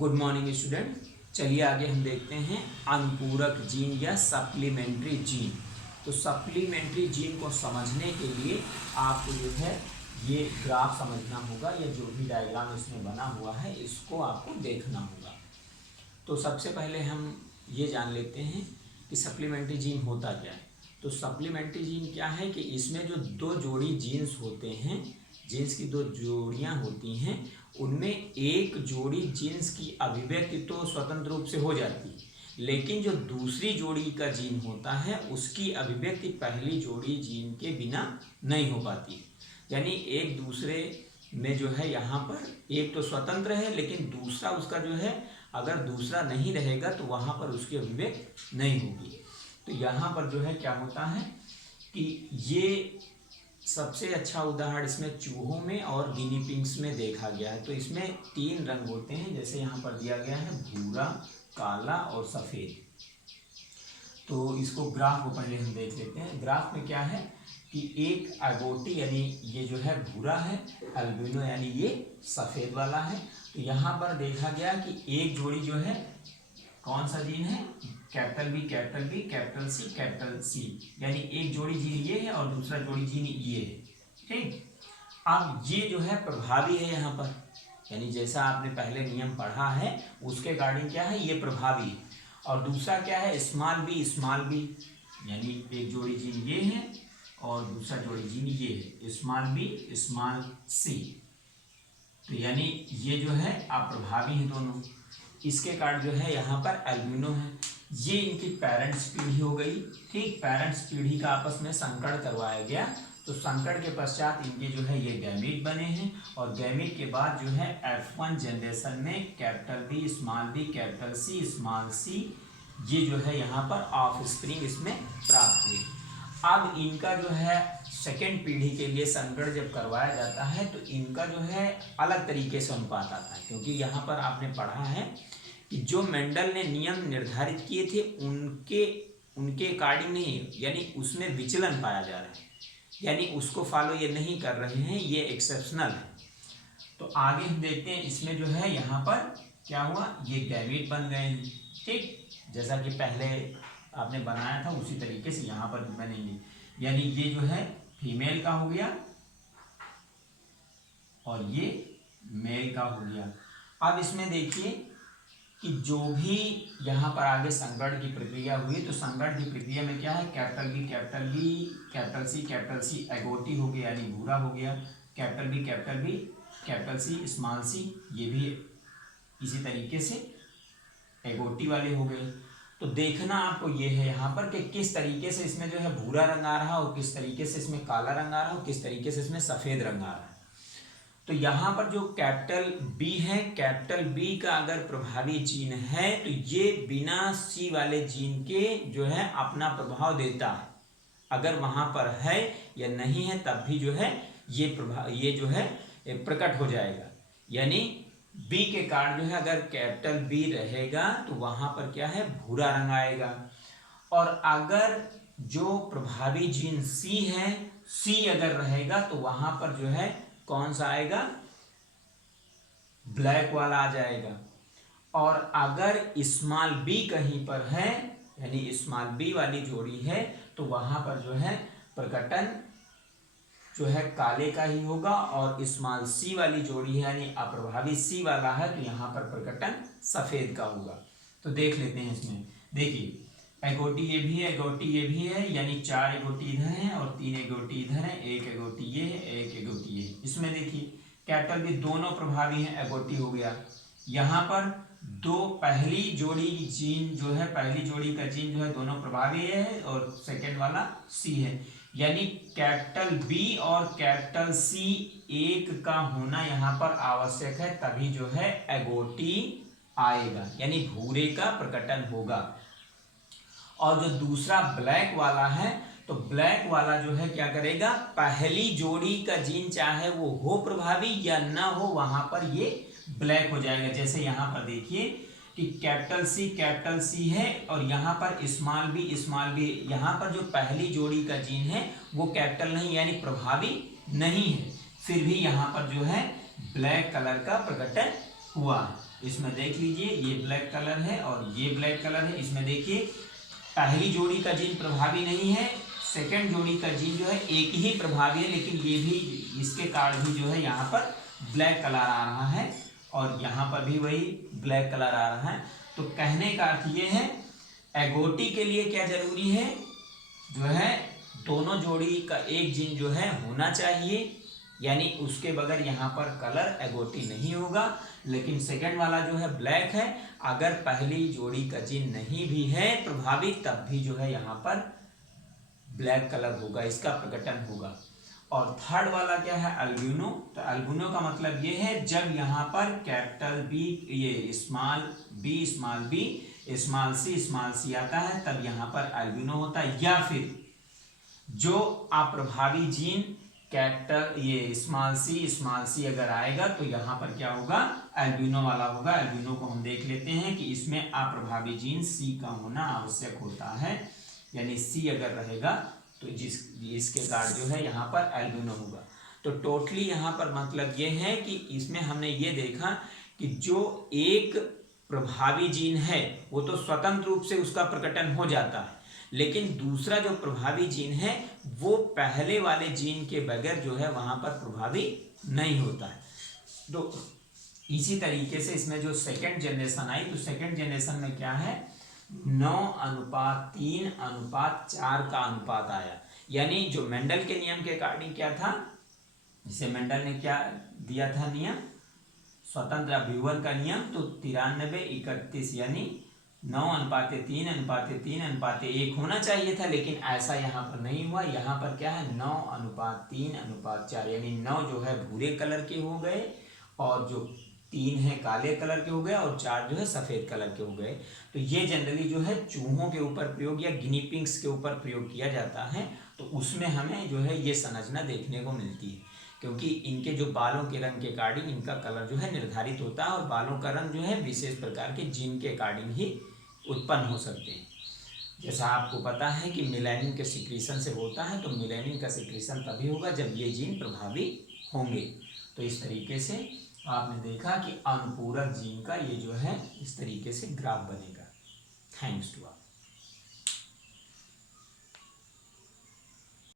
Good morning student. चलिए आगे हम देखते हैं अनुपूरक जीन या सप्लीमेंट्री जीन। तो सप्लीमेंट्री जीन को समझने के लिए आपको जो है ये ग्राफ समझना होगा या जो भी डायग्राम इसमें बना हुआ है इसको आपको देखना होगा। तो सबसे पहले हम ये जान लेते हैं कि सप्लीमेंट्री जीन होता क्या है। तो सप्लीमेंट्री जीन क्या है कि इसमें जो दो जोड़ी जीन्स होते हैं, जीन्स की दो जोड़ियां होती हैं, उनमें एक जोड़ी जीन्स की अभिव्यक्ति तो स्वतंत्र रूप से हो जाती है, लेकिन जो दूसरी जोड़ी का जीन होता है उसकी अभिव्यक्ति पहली जोड़ी जीन के बिना नहीं हो पाती। यानी एक दूसरे में जो है यहाँ पर एक तो स्वतंत्र है, लेकिन दूसरा उसका जो है अगर दूसरा नहीं रहेगा तो वहाँ पर उसकी अभिव्यक्ति नहीं होगी। तो यहाँ पर जो है क्या होता है कि ये सबसे अच्छा उदाहरण इसमें चूहों में और गिनी पिग्स में देखा गया है। तो इसमें 3 रंग होते हैं, जैसे यहाँ पर दिया गया है भूरा, काला और सफ़ेद। तो इसको ग्राफ को पहले हम देख लेते हैं। ग्राफ में क्या है कि एक एगोटी यानी ये जो है भूरा है, अल्बिनो यानी ये सफ़ेद वाला है। तो यहाँ पर देखा गया कि एक जोड़ी जो है कौन सा जीन है, capital B capital B capital C, यानी एक जोड़ी जीन ये है और दूसरा जोड़ी जीन ये है। ठीक, अब ये जो है प्रभावी है यहाँ पर, यानी जैसा आपने पहले नियम पढ़ा है उसके अकॉर्डिंग क्या है, ये प्रभावी है। और दूसरा क्या है, स्मॉल बी, यानी एक जोड़ी जीन ये है और दूसरा जोड़ी जीन ये है, स्मॉल बी स्मॉल सी। तो यानी ये जो है अप्रभावी है दोनों। इसके कारण जो है यहाँ पर एल्बिनो है। ये इनकी पेरेंट्स पीढ़ी हो गई। ठीक, पेरेंट्स पीढ़ी का आपस में संकरण करवाया गया। तो संकरण के पश्चात इनके जो है ये गैमीट बने हैं और गैमीट के बाद जो है F1 जनरेशन में capital B capital C small C ये जो है यहाँ पर ऑफ स्प्रिंग इसमें प्राप्त हुई। अब इनका जो है सेकेंड पीढ़ी के लिए संकरण जब करवाया जाता है तो इनका जो है अलग तरीके से अनुपात आता है, क्योंकि यहाँ पर आपने पढ़ा है कि जो मेंडल ने नियम निर्धारित किए थे उनके अकॉर्डिंग नहीं, यानी उसमें विचलन पाया जा रहा है, यानी उसको फॉलो ये नहीं कर रहे हैं, ये एक्सेप्शनल है। तो आगे हम देखते हैं इसमें जो है यहाँ पर क्या हुआ, ये गैमीट बन गए हैं। ठीक, जैसा कि पहले आपने बनाया था उसी तरीके से यहाँ पर बनेंगे, यानी ये जो है फीमेल का हो गया और ये मेल का हो गया। अब इसमें देखिए कि जो भी यहाँ पर आगे संकरण की प्रक्रिया हुई, तो संकरण की प्रक्रिया में क्या है, कैपिटल बी कैपिटल सी एगोटी हो गया यानी भूरा हो गया, capital B capital C small C ये भी इसी तरीके से एगोटी वाले हो गए। तो देखना आपको ये है यहाँ पर कि किस तरीके से इसमें जो है भूरा रंग आ रहा है और किस तरीके से इसमें काला रंग आ रहा है और किस तरीके से इसमें सफ़ेद रंग आ रहा है। तो यहाँ पर जो कैपिटल बी है, कैपिटल बी का अगर प्रभावी जीन है तो ये बिना सी वाले जीन के जो है अपना प्रभाव देता है। अगर वहाँ पर है या नहीं है तब भी जो है ये जो है प्रकट हो जाएगा। यानी बी के कारण जो है अगर कैपिटल बी रहेगा तो वहाँ पर क्या है, भूरा रंग आएगा। और अगर जो प्रभावी जीन सी है, सी अगर रहेगा तो वहाँ पर जो है कौन सा आएगा, ब्लैक वाला आ जाएगा। और अगर स्मॉल बी कहीं पर है यानी स्मॉल बी वाली जोड़ी है तो वहाँ पर जो है प्रकटन जो है काले का ही होगा। और स्मॉल सी वाली जोड़ी है यानी अप्रभावी सी वाला है तो यहाँ पर प्रकटन सफ़ेद का होगा। तो देख लेते हैं इसमें, देखिए एगोटी ये भी है, एगोटी ये भी है, यानी 4 एगोटी इधर हैं और 3 एगोटी इधर हैं, 1 एगोटी ये है, 1 एगोटी ये है। इसमें देखिए कैपिटल बी दोनों प्रभावी हैं, एगोटी हो गया। यहाँ पर पहली जोड़ी जीन जो है, पहली जोड़ी का जीन जो है दोनों प्रभावी है और सेकेंड वाला सी है, यानी कैपिटल बी और कैपिटल सी एक का होना यहाँ पर आवश्यक है, तभी जो है एगोटी आएगा यानी भूरे का प्रकटन होगा। और जो दूसरा ब्लैक वाला है तो ब्लैक वाला जो है क्या करेगा, पहली जोड़ी का जीन चाहे वो हो प्रभावी या ना हो वहां पर ये ब्लैक हो जाएगा। जैसे यहाँ पर देखिए कि कैपिटल सी है और यहाँ पर स्मॉल बी, यहाँ पर जो पहली जोड़ी का जीन है वो कैपिटल नहीं यानी प्रभावी नहीं है, फिर भी यहाँ पर जो है ब्लैक कलर का प्रकटन हुआ है। इसमें देख लीजिए ये ब्लैक कलर है और ये ब्लैक कलर है। इसमें देखिए पहली जोड़ी का जीन प्रभावी नहीं है, सेकंड जोड़ी का जीन जो है एक ही प्रभावी है, लेकिन ये भी इसके कारण भी जो है यहाँ पर ब्लैक कलर आ रहा है और यहाँ पर भी वही ब्लैक कलर आ रहा है। तो कहने का अर्थ ये है एगोटी के लिए क्या जरूरी है, जो है दोनों जोड़ी का एक जीन जो है होना चाहिए, यानी उसके बगैर यहाँ पर कलर एगोटी नहीं होगा। लेकिन सेकंड वाला जो है ब्लैक है, अगर पहली जोड़ी का जीन नहीं भी है प्रभावित तब भी जो है यहाँ पर ब्लैक कलर होगा, इसका प्रकटन होगा। और थर्ड वाला क्या है अल्बिनो। तो अल्बिनो का मतलब ये है जब यहाँ पर कैपिटल बी, ये स्मॉल बी स्मॉल सी आता है तब यहाँ पर अल्बिनो होता है, या फिर जो अप्रभावी जीन कैपिटल ये स्मॉल सी अगर आएगा तो यहाँ पर क्या होगा एल्बिनो वाला होगा। एल्बिनो को हम देख लेते हैं कि इसमें अप्रभावी जीन सी का होना आवश्यक होता है, यानी सी अगर रहेगा तो इसके कारण जो है यहाँ पर एल्बिनो होगा। तो टोटली यहाँ पर मतलब ये है कि इसमें हमने ये देखा कि जो एक प्रभावी जीन है वो तो स्वतंत्र रूप से उसका प्रकटन हो जाता है, लेकिन दूसरा जो प्रभावी जीन है वो पहले वाले जीन के बगैर जो है वहां पर प्रभावी नहीं होता है। तो इसी तरीके से इसमें जो सेकंड जनरेशन आई तो सेकंड जनरेशन में क्या है 9:3:4 का अनुपात आया, यानी जो मेंडल के नियम के अकॉर्डिंग क्या था, जिसे मेंडल ने क्या दिया था नियम स्वतंत्र अभिवन का नियम, तो 93:31 यानी 9:3:1 होना चाहिए था, लेकिन ऐसा यहाँ पर नहीं हुआ। यहाँ पर क्या है 9:3:4 यानी 9 जो है भूरे कलर के हो गए और जो 3 है काले कलर के हो गए और 4 जो है सफ़ेद कलर के हो गए। तो ये जनरली जो है चूहों के ऊपर प्रयोग या गिनी पिग्स के ऊपर प्रयोग किया जाता है, तो उसमें हमें जो है ये संरचना देखने को मिलती है, क्योंकि इनके जो बालों के रंग के अकॉर्डिंग इनका कलर जो है निर्धारित होता है और बालों का रंग जो है विशेष प्रकार के जीन के अकॉर्डिंग ही उत्पन्न हो सकते हैं। जैसा आपको पता है कि मेलानिन के सिक्रीशन से होता है, तो मेलानिन का सिक्रीशन तभी होगा जब ये जीन प्रभावी होंगे। तो इस तरीके से आपने देखा कि अनुपूरक जीन का ये जो है इस तरीके से ग्राफ बनेगा। थैंक्स टू आप।